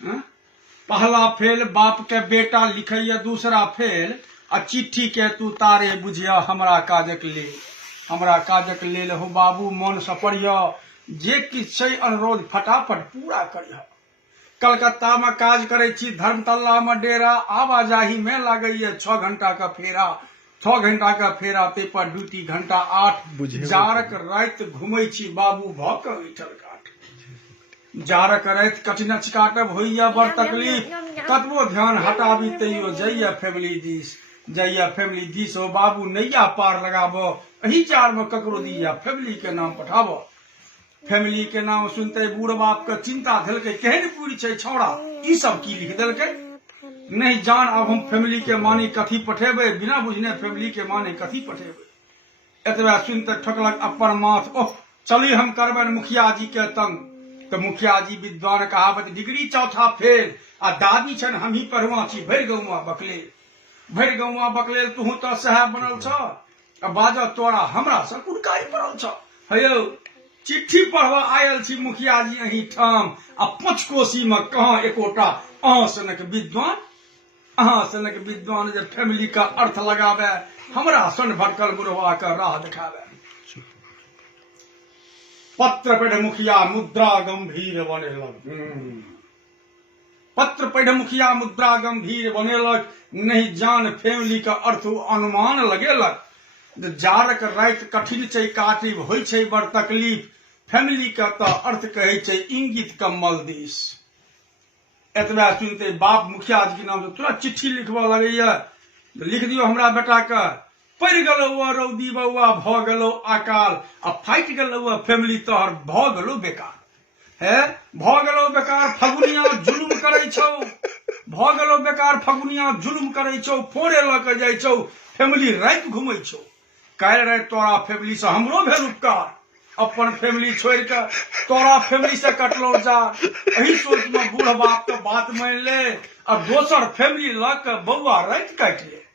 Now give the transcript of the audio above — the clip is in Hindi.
हाँ? पहला फेल बाप के बेटा लिखैया, दूसरा फेल आ चिट्ठी के तू तारे बुझिया हमरा काजक ले, हमरा काजक लेल हो बाबू मन से पढ़िया, जे किछु छै अनुरोध फटाफट पूरा करिया। कलकत्ता में काज करे छी, धर्मतल्ला में डेरा, आवाजाही में लागैया 6 घंटा का फेरा, 6 घंटा का फेरा, पेपर ड्यूटी घंटा 8, जारक रात घूमे छी बाबू भ के उठल काट, जारक रात कठिनच काटब होइया बड़ तकलीफ, कतबो ध्यान हटाबी तैयो जइया फैमिली दिस, जइया फैमिली दिस हो बाबू नैया पार लगाबो, एही जार में ककरो दिया फैमिली के नाम पठाबो। फैमिली के नाम सुनते बूढ़ बाप के चिंता धलके, केहन पूरी छै छौड़ा, ई सब की लिख देलके, नहीं जान अब हम फैमिली के मानी कथी पठेबे, बिना बुझने फैमिली के मानी कथी पठेबे। एतबे सुनते ठोकलक अपन माथ, ओह चली हम करबन मुखिया जी के तंग, तो मुखिया जी विद्वान कहावत डिग्री चौथा फेल, आ दादी छन हम ही पढ़वा छी भरि गौवा बकलेल, भरि गौवा बकलेल, तू तो सह बनल छ, अब बाजा तोरा हमरा से कुड़काई पड़ल छ। हेयौ चिट्ठी पढ़वा आयल छी मुखिया जी अही ठाम, आ पंचकोशी में कहाँ एकोटा अहाँ सनक विद्वान, अहाँ सनक विद्वान जे फैमिली का अर्थ लगावे, हमरा सन भटकल बुढ़वा का राह दिखावे। पत्र पढ़ मुखिया मुद्रा गंभीर बनेलक, पत्र पढ़ मुखिया मुद्रा गंभीर बनेलक, नहीं जान फैमिली का अर्थ अनुमान लगेलक। जारक रात कठिन छै काटी होइ छै बड़ तकलीफ, फैमिली का तो अर्थ कहे छै इंगित कम्मल दिस। एतबे सुनते बाप मुखिया जी के नाम से तुरंत चिट्ठी लिखवा लगैया, लिख दियो हमरा बेटा के, पड़ गलो रौदी बउआ भ गलो अकाल, आ फाइट गलो फैमिली तोहर भ गलो बेकार, है भ गलो बेकार, फगुनिया जुलुम करे छौ, भ गलो बेकार फगुनिया जुलुम करे छौ, फोड़े ल के जाय छौ, फैमिली रात घूमे छौ, काल्हि रात तोरा फैमिली से हमरो भेल उपकार, अपन फैमिली छोड़ के तोरा फैमिली से कटलो जा, एही सोच में बूढ़ बाप के बात मान ले, और दोसर फैमिली ला के बउआ रात काट ले।